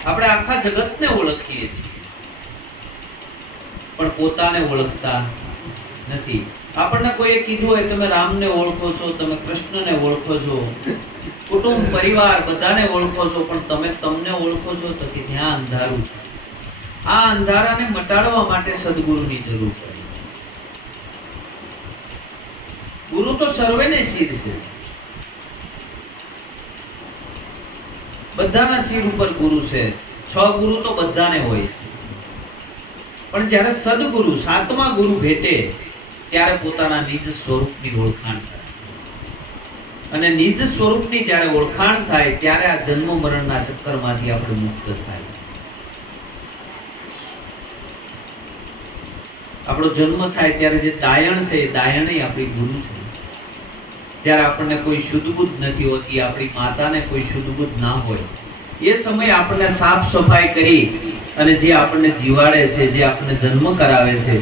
આપણે આખા જગતને ઓળખીએ છીએ પણ પોતાને ઓળખતા નથી. આપણને કોઈએ કીધું હોય તમે રામને ઓળખો છો, તમે કૃષ્ણને ઓળખો છો, કુટુંબ પરિવાર બધાને ઓળખો છો, પણ તમે તમને ઓળખો છો તો કે ત્યાં અંધારું છે. આ અંધારાને મટાડવા માટે સદગુરુની જરૂર પડી. ગુરુ તો સર્વેને શિર છે, બધાના શિર ઉપર ગુરુ છે. 6 ગુરુ તો બધાને હોય છે, પણ જ્યારે સદગુરુ સાતમા ગુરુ ભેટે ત્યારે પોતાના નિજ સ્વરૂપની ઓળખાણ થાય. અને નિજ સ્વરૂપની જ્યારે ઓળખાણ થાય ત્યારે આ જન્મ મરણના ચક્કરમાંથી આપણે મુક્ત થાય. આપણો જન્મ થાય ત્યારે જે દાયણ છે એ દાયણ આપણી ગુરુ છે. જ્યારે આપણને કોઈ શુદ્ધ બુદ્ધ નથી હોતી, આપણી માતાને કોઈ શુદ્ધ બુદ્ધ ના હોય, એ સમયે આપણને સાફ સફાઈ કરી અને જે આપણને જીવાડે છે, જે આપણને જન્મ કરાવે છે,